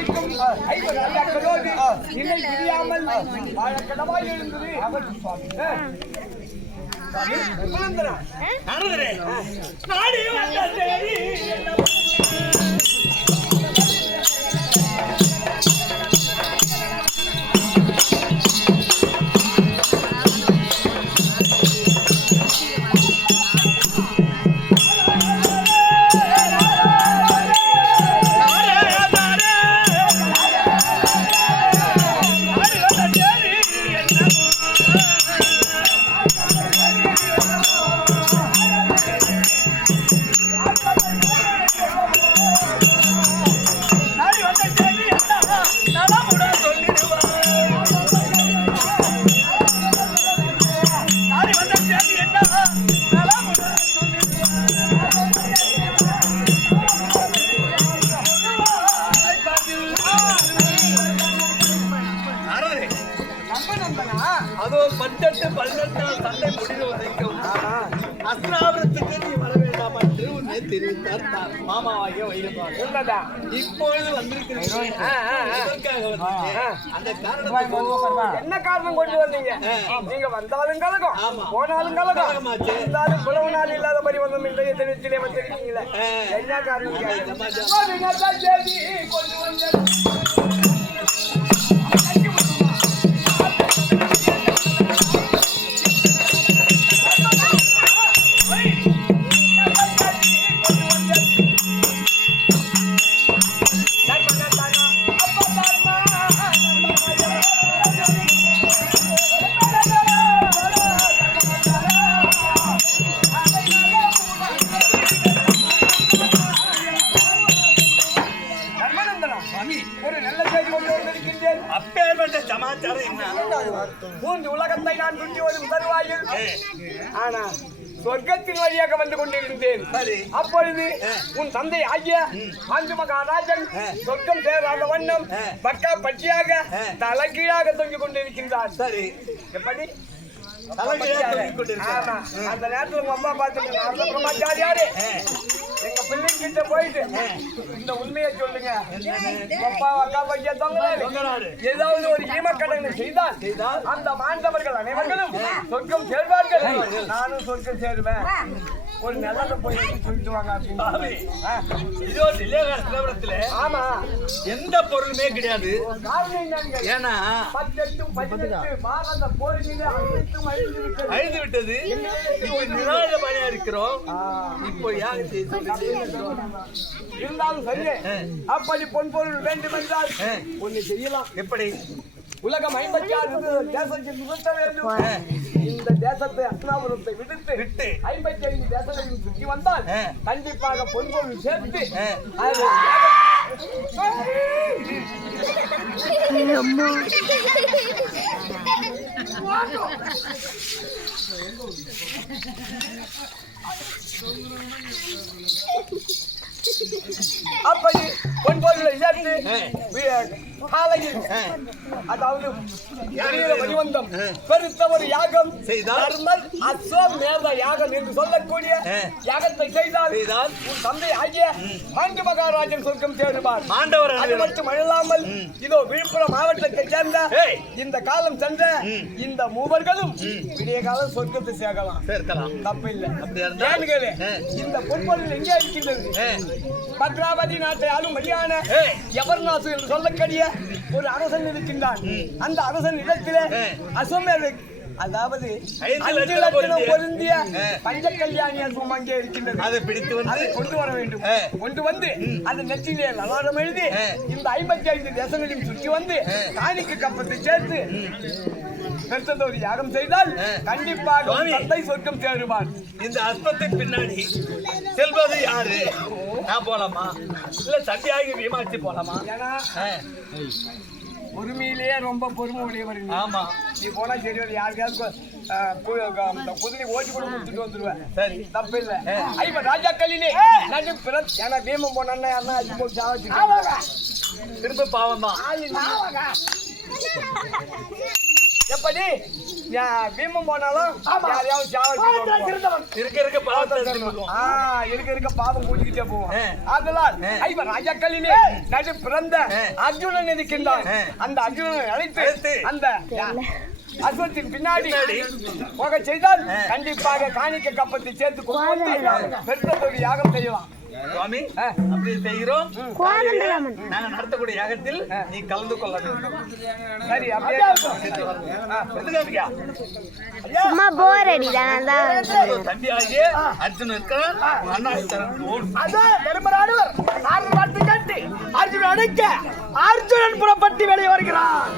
வரைக்கும் 50 ராஜாக்களோடு நிலை பிரியாமல் வாழக்கடமாய் எழுந்தது அவர் சுவாமி. அதோ 18 சண்டை முடிவு வரைக்கும் அஸ்திராபுரத்துக்கு நீ வர வேண்டாம் என்று உன்னை தெரிவித்தார் மாமாவாகிய வைரவான். இப்பொழுது வந்திருக்கிறேன். அந்த காரணம் என்ன காரணம் கொண்டு வந்தீங்க? நீங்க வந்தாலும் கலகம், போனாலும் கலகம், இருந்தாலும் புலவு நாள் இல்லாத மாதிரி வந்து இன்றைய தெரிவிச்சிலே வந்திருக்கீங்களே, என்ன காரணம்? உலகத்தை நான் துண்டி வரும் தருவாயில் ஆனா சொர்க்கத்தின் வழியாக வந்து கொண்டிருந்தேன். அப்பொழுது உன் தந்தை ஆகிய ஆஞ்சு மகாராஜன் சொர்க்கம் சேராத வண்ணம் பக்கா பட்சியாக தலைகீழாக தொங்கிக் கொண்டிருக்கின்றார். சரி, எப்படி அந்த நேரத்தில் உங்க அம்மா பார்த்துட்டு பிரம்மாச்சாரியாரு எங்க பிள்ளை கிட்ட போயிட்டு இந்த உண்மையை சொல்லுங்க, அப்பா அக்கா பையா தொங்கலாரு ஏதாவது ஒரு ஈமக்கடனை செய்தால் அந்த மாண்டவர்கள் அனைவர்களும் சொர்க்கம் சேர்வார்கள், நானும் சொர்க்கம் சேருவேன். ஒரு நல்லதை போய் சொல்லிட்டு வாங்க. ஆமா, எந்த பொருளுமே கிடையாது. ஏன்னா அழிந்து விட்டது. இப்போ நிராத பணியா இருக்கிறோம். இப்போ யாரு இருந்தாலும் சரியே, அப்படி பொன் பொருள் வேண்டும் என்றால் ஒண்ணு செய்யலாம். எப்படி? உலகம் 56 தேசத்தில் நிறுத்த வேண்டும். இந்த தேசத்தை அஸ்தினாபுரத்தை விட்டு 55 தேசங்களில் சுற்றி வந்தால் கண்டிப்பாக பொன்பொருள் சேர்த்து அப்படி பொன்பொருளை சேர்த்து காலையில் அதாவது வழிவந்தம் பெருத்த ஒரு யாகம் செய்தால் அஸ்வமேத யாகம் என்று சொல்லக்கூடிய யாகத்தை செய்தால் உன் தந்தை ஆகிய மாண்டு மகாராஜன் சொர்க்கம் சேருவார். அது மட்டும் அல்லாமல் இதோ விழுப்புரம் மாவட்டத்தை சேர்ந்த இந்த காலம் சென்ற இந்த மூவர்களும் விடிய காலம் சொர்க்கத்தை சேர்க்கலாம், தப்பில்லை. இந்த பொன்பொருள் எங்கே இருக்கின்றது? பத்ராவதி நாட்டை ஆளும் வழியான எவர்நாசு என்று சொல்லக்கூடிய ஒரு அரசன் இருக்கின்றான். அந்த அரசன் இடத்திலே அஸ்வமேத அதாவது 5 லட்சம் பொருந்திய பஞ்ச கல்யாணி அல்பம் அங்கே இருக்கின்றது. அதை பிடித்து அதை கொண்டு வர வேண்டும். கொண்டு வந்து அது நெற்றிலே லலாரம் எழுதி இந்த 55 தேசங்களையும் சுற்றி வந்து காணிக்கு கப்பத்தை சேர்த்து பெருத்த ஒரு யாகம் செய்தால் கண்டிப்பாக தந்தை சொர்க்கம் சேருவார். இந்த அஸ்பத்தின் பின்னாடி செல்வது யாரு? நான் போலாமா இல்ல சண்டியாகி வீமாச்சி போலாமா? ஏன்னா பொறுமையிலேயே ரொம்ப பொறுமை உடையவர். ஆமா, நீ போனா சரி, யாருக்காவது குதிரை ஓட்டி கூட முடிச்சுட்டு வந்துருவேன். சரி, தப்பு இல்லை. 50 ராஜாக்களிலே ஏன்னா பீமம் போனா யாருன்னா அது போட்டு சாவச்சு திரும்ப பாவம் தான். எப்படி பீமம் போனாலும் யாரையாவது சாவடிச்சு இருக்க பாவம் கூட்டிக்கிட்டே போவோம். அதனால் ஐவர் ராஜாக்களிலே நடு பிறந்த அர்ஜுனன் இருக்கின்றான். அந்த அர்ஜுனனை அழைத்து அந்த அஸ்வத்தின் பின்னாடி போக செய்தால் கண்டிப்பாக காணிக்க கப்பத்தை சேர்த்து கொண்டு பெற்ற யாகம் செய்யலாம். சுவாமி அப்படி செய்கிறோம். நாங்க நடத்தக்கூடிய யாகத்தில் நீ கலந்து கொள்ள வேண்டும். சரி அப்படியே சும்மா போர் அடிதான் தம்பி ஆகிய அர்ஜுன் இருக்கிறான். அண்ணா பெருமரானவர் அர்ஜுன் அடைக்க அர்ஜுனன் புறப்பட்டு வெளியே வருகிறான்.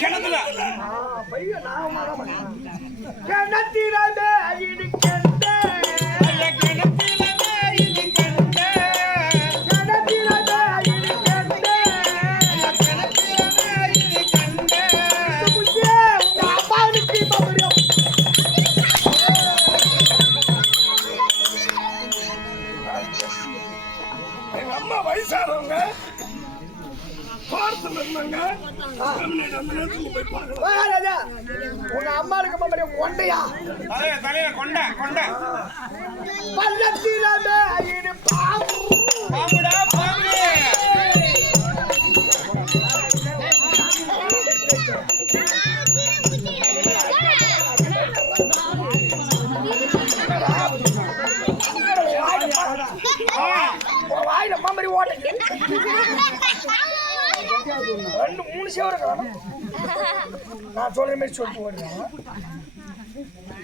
கிணத்துல எங்க அம்மா வயசானவங்க உங்க அம்மா இருக்க மாதிரி கொண்டையா தலைய கொண்ட கொண்ட பள்ளத்திலே பாம்புடா பாம்பு வாயில மாமரி ஓட்ட 2-3 சேவரம் நான் சொல்ற மாதிரி சொல்லிட்டு ஓடுறேன்.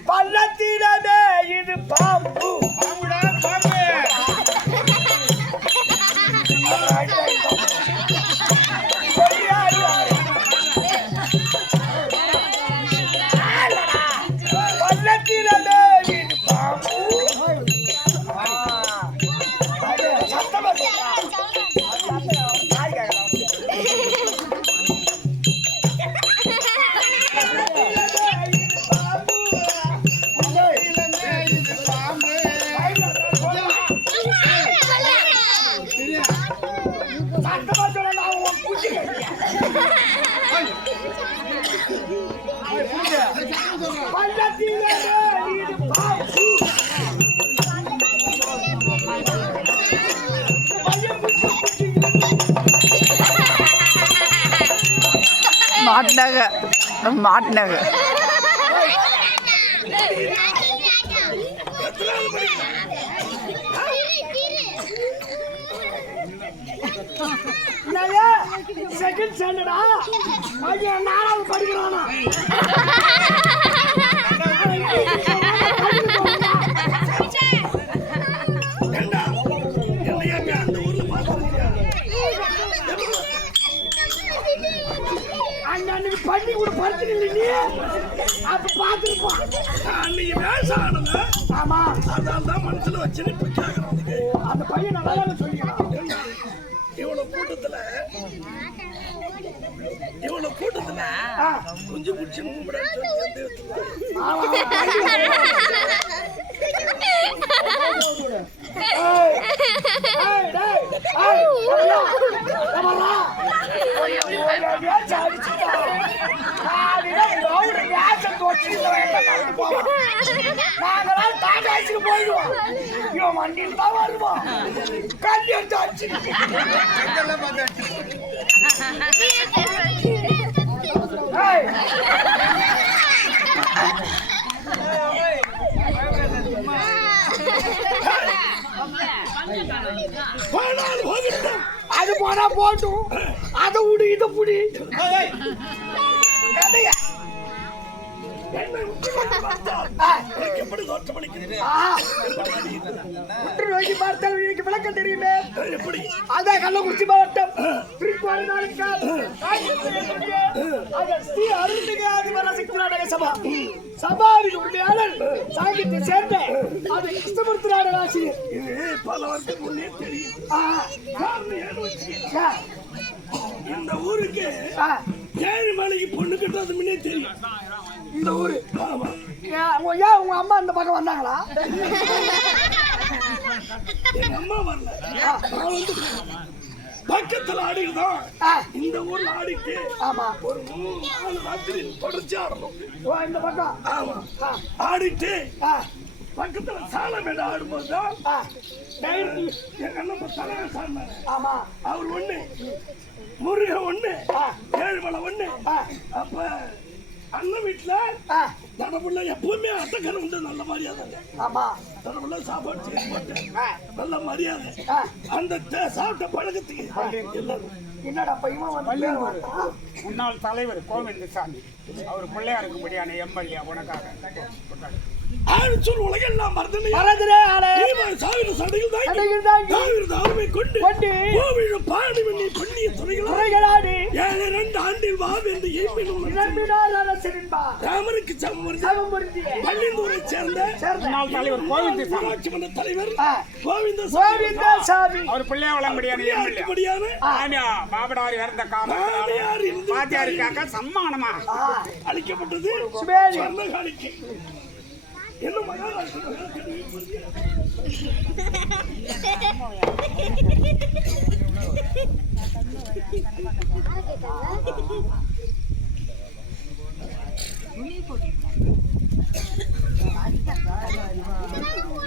பள்ளத்திலே இது பாம்பு பாம்புடா பாம்பு பள்ளத்திலே இது பாம்பு சத்தமா மாட்டினாங்க செகண்ட் ஸ்டாண்டர்டா பையன் 4வது படிக்கிறானா அன்னைக்கு பண்ணி கூட படுத்து நீ அப்ப பாத்துருப்பான் அன்னைக்கு வேசானுங்க ஆமா அதான் மனசுல வச்சு அந்த பையன் நல்லா சொல்லிக்கிறான். இவ்வளவு கூட்டத்துல கொஞ்சம் பிடிச்சி போயிடுவோம் இவன் வண்டியில் தான் வருவான் கல்வி எடுத்தாச்சு அது போனா போட்டும் அதை விடு இதை புடி கதையா எப்படி தோற்றமளிக்கிறேன் நோக்கி பார்த்தால் எனக்கு விளக்கம் தெரியுமே எப்படி அதான் கள்ளக்குறிச்சி மாவட்டம் சபாவின் உரிமையாளர் சாகித்ய சேர்ந்த அது கிருஷ்ணமூர்த்தி நாடக ஆசிரியர். இது பல வருஷத்துக்கு முன்னே தெரியும். இந்த ஊருக்கு 7 மணிக்கு பொண்ணு கட்டுறது முன்னே தெரியும். இந்த ஊரு ஆமா. ஏன் உங்க அம்மா இந்த பக்கம் வந்தாங்களா? எங்க அம்மா வரல. நான் வந்து பக்கத்துல ஆடிதான் இந்த ஊர்ல ஆடிட்டு ஆமா ஒரு 3-4 ராத்திரி தொடர்ச்சி ஆடணும். இந்த பக்கம் ஆமா ஆடிட்டு பக்கத்துல சாலமேடு ஆடும்போது எங்க அண்ணன் தலைவர் சார்ந்தாரு. ஆமா அவர் ஒண்ணு முருகன் ஒண்ணு ஏழுமலை ஒண்ணு. அப்ப அண்ணன் வீட்டுல தடப்புள்ள எப்பவுமே அட்டக்கரை உண்டு. நல்ல மரியாதை. ஆமா தடப்புள்ள சாப்பாடு செய்ய மாட்டேன். நல்ல மரியாதை. அந்த சாப்பிட்ட பழக்கத்துக்கு என்னடா பையன் முன்னாள் தலைவர் கோவிந்தசாமி அவர் பிள்ளையாருக்கும்படியான எம்எல்ஏ உனக்காக ஆழ்ச்சொல் உலகெல்லாம் மறந்தனே மறந்தனே ஆளே சாவிர சடையில் தாங்கி சாவிர தாழ்மை கொண்டு கோவிழும் பாடி வெண்ணி பண்ணிய துறைகளாடி 7 ஆண்டில் வா என்று ஏம்பினும் ராமருக்கு சமமருந்தி பள்ளிந்தூரை சேர்ந்த தலைவர் கோவிந்த ஊராட்சி மன்ற தலைவர் கோவிந்த சாமி அவர் பிள்ளையா வளம்படியான பாபடார் இறந்த காரணம் சம்மானமா அளிக்கப்பட்டது சொர்ணகாலிக்கு என்ன மகாராஷ்டிர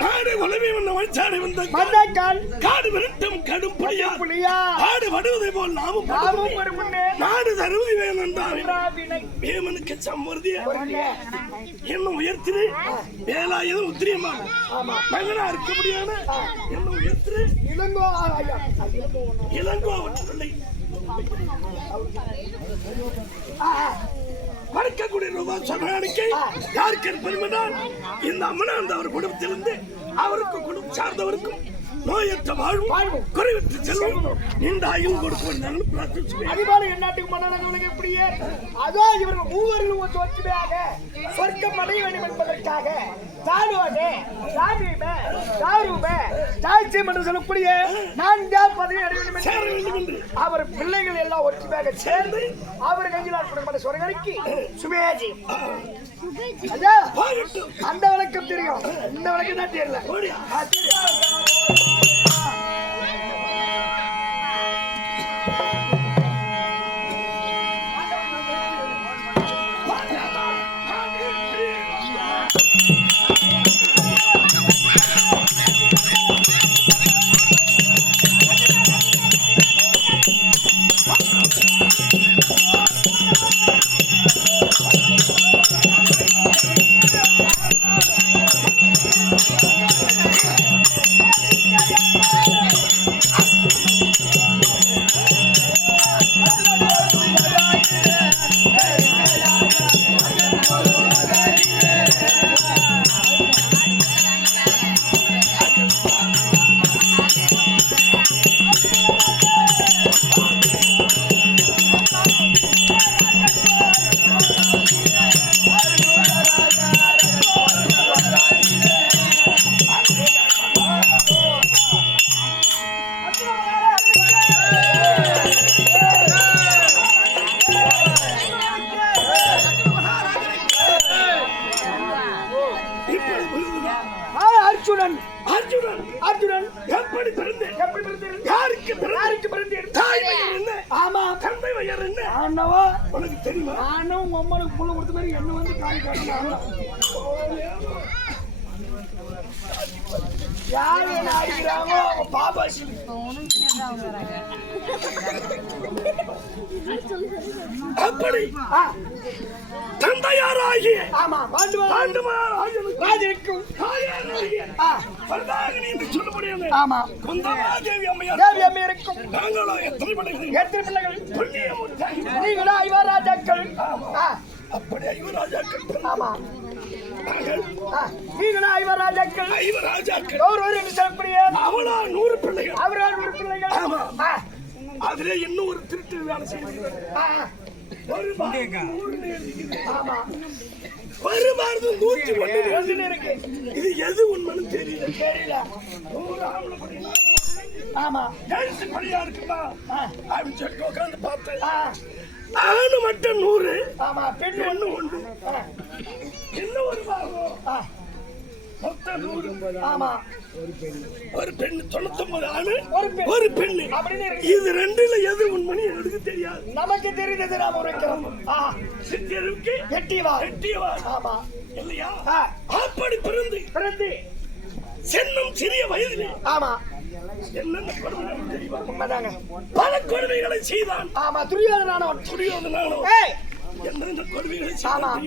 நாடு உலவி வந்த வச்சாடை வந்த காடு விரட்டும் கடும் புலியா ஆடு வடுவதை போல் நாமும் நாடு தருவதை வேணாம் வேமனுக்கு சம்மர்திய என்ன உயர்த்திரு வேலாயுதம் உத்திரியமா மகனா இருக்க முடியாத என்ன உயர்த்திரு இளங்கோ அவற்றுள்ளை மறக்கக்கூடிய ரூபாய் சொன்னானிக்கை யாருக்கு பெருமைதான் இந்த அம்மனாந்த அவர் குடும்பத்திலிருந்து அவருக்கு குடும்பம் சார்ந்தவருக்கும் நோயற்ற வாழ்வும் குறைவற்ற செல்வம் நீண்ட ஆயுள் கொடுக்க வேண்டும். அதிகாலை எந்நாட்டுக்கு மன்னர்களுக்கு எப்படியே அதோ இவர்கள் மூவர்களும் ஒரு தோற்றுமையாக சொர்க்கம் அடைய வேண்டும் என்பதற்காக தானுவனே சாமியுமே தாருமே தாய்ச்சியம் என்று சொல்லக்கூடிய 4 பதவி அடைய வேண்டும் என்று அவர் பிள்ளைகள் எல்லாம் ஒற்றுமையாக சேர்ந்து அவர் கையிலார் குடும்பத்தை சொர்க்கரைக்கு சுமேஜி அந்த வழக்கம் தெரியும் இந்த வழக்கம் தான் தெரியல. அர்ஜுனன் எப்படி பிறந்தேன் யாருக்கு பிறந்தேன் தாய் வயர் என்ன ஆமா தந்தை வயர் என்ன ஆனவா உனக்கு தெரியுமா ஆனவ உங்க அம்மாவுக்கு புள்ள கொடுத்த மாதிரி என்ன வந்து காய் காட்டணும் யாரு என்ன அடிக்கிறாங்க பாபா சிங் அப்படி தந்தையாராகி ஆமா ராஜனுக்கும் சொல்ல முடியாது ஆமா தேவி அம்மையாருக்கும் நாங்களோ எத்தனை பிள்ளைகள் நீங்களா ஐவராஜாக்கள் அப்படி ஐவராஜாக்கள் ஆமா நீங்களா ஐவராஜாக்கள் ஒருவர் என்று சொல்லக்கூடிய அவளா 100 பிள்ளைகள் அவரா 100 பிள்ளைகள் ஆமா அதுல இன்னும் ஒரு திருட்டு வேலை செய்யுது வருமாறு 101 இருக்கு இது எது உண்மைன்னு தெரியல ஆமா டான்ஸ் படியா இருக்குமா அவன் செக் உட்கார்ந்து பார்த்தேன் ஆணு மட்டும் 100 ஆமா பெண் ஒண்ணு என்ன ஒரு பாவம் மொத்தம் 100 ஆமா ஒரு பெண் 99 ஆணு ஒரு பெண் இது ரெண்டுல எது உண்மைன்னு எனக்கு தெரியாது நமக்கு தெரிந்தது நாம உரைக்கிறோம் சித்தியருக்கு எட்டியவா ஆமா இல்லையா அப்படி பிறந்து சென்னும் சிறிய வயதிலே ஆமா என்னென்ன கொடுமைகள் தெரியுமா உண்மைதாங்க பல கொடுமைகளை செய்தான் ஆமா துரியோதனானவன் என்னென்ன கொடுமைகளை செய்தான்